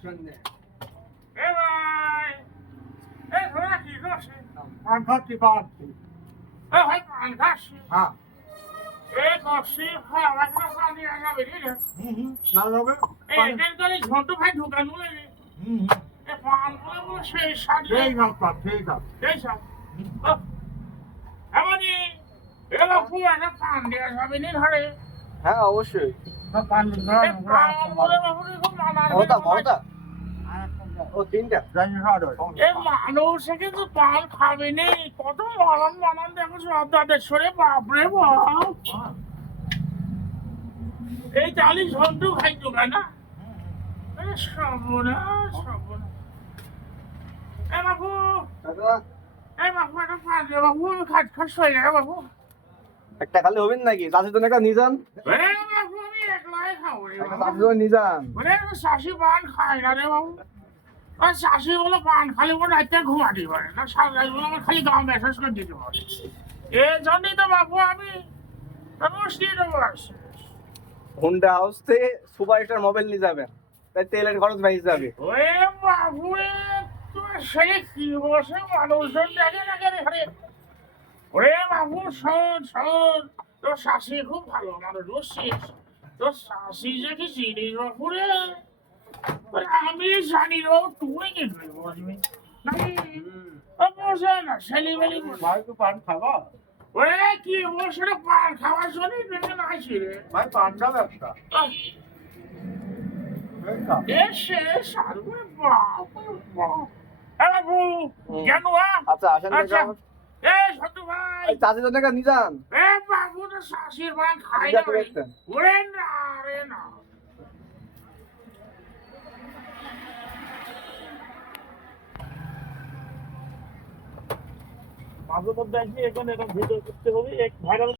শুনলে এ ভাই এ তোরা কি করছিস? পান খাচ্ছি পাচ্ছি এ ভাই পান খাচ্ছিস? হ্যাঁ এ করছি খাওয়া খাওয়া পানি আসা বেরিয়ে রে ভালো হবে এখান করে ঝন্টু ভাই ঢুকানো লাগে এ পান করে বলে সেই সাথে ঠিক আছে ঠিক আছে এই সব এমনই এ বাপু একটা পান দেওয়া যাবে নি ধরে হ্যাঁ অবশ্যই। পান এ পান বলে বাপু খুব মানার ভরতা ও তিনটা। এ মানুষ কিন্তু পান খাবে নি কত মানান মানান দেখো সব দাদের সরে বাপরে বাপ এই চালি ঝন্টু খাই তোমরা না এ সর্বনাশ সর্বনাশ এ বাপু এই বাপু একটা পান দে বাপু আমি খাট খাট শুয়ে যাবে বাপু একটা খালি হবেন নাকি? চাষের জন্য একটা নিজান, এ বাপু আমি একলাই খাবো রে একটা বাপু চাষের জন্য নিজান। ওরে শাশি পান খায় না রে বাবু আর শাশি বলে পান খালি বলে রাতে ঘুমাতে পারে না সারা রাত বলে আমার খালি গাঁ মেসেজ করে দিতে পারে এই জন্যই তো বাপু আমি মুশকিল আসছে হোন্ডা হাউস থেকে সুপার স্টার মোবাইল নিয়ে যাবেন, তাই তেলের খরচ বাইরে যাবে। ওরে বাবু রে তুই সেই কি বসে মানুষজন দেখে না কেন রে ওরে বাবু শোন শোন তোর শাশি খুব ভালো মানুষ বুঝছিস তোর শাশি যে কি জিনিস বাপু রে ওরে আমি জানি রে বাবু, তুই কি করে বুঝবি নাকি ও বসে না ছেলেবেলি ভাই তো পান খাবা ওরে কি বসে রে পান খাওয়ার জন্যই বেঁচে না আছি রে ভাই পানটা ব্যবসা এসে সারু রে বাপ এ বাবু কেন আচ্ছা আসেন আচ্ছা এ সত্যু ভাই চাষের জন্য একটা নিজান। এ বাবু তো শাশির পান খাই না নিজাতে রে দেখতেন। ওরে না রে না মাঝে মধ্যে আসি এখন ভিডিও করতে হবে এক ভাইরাল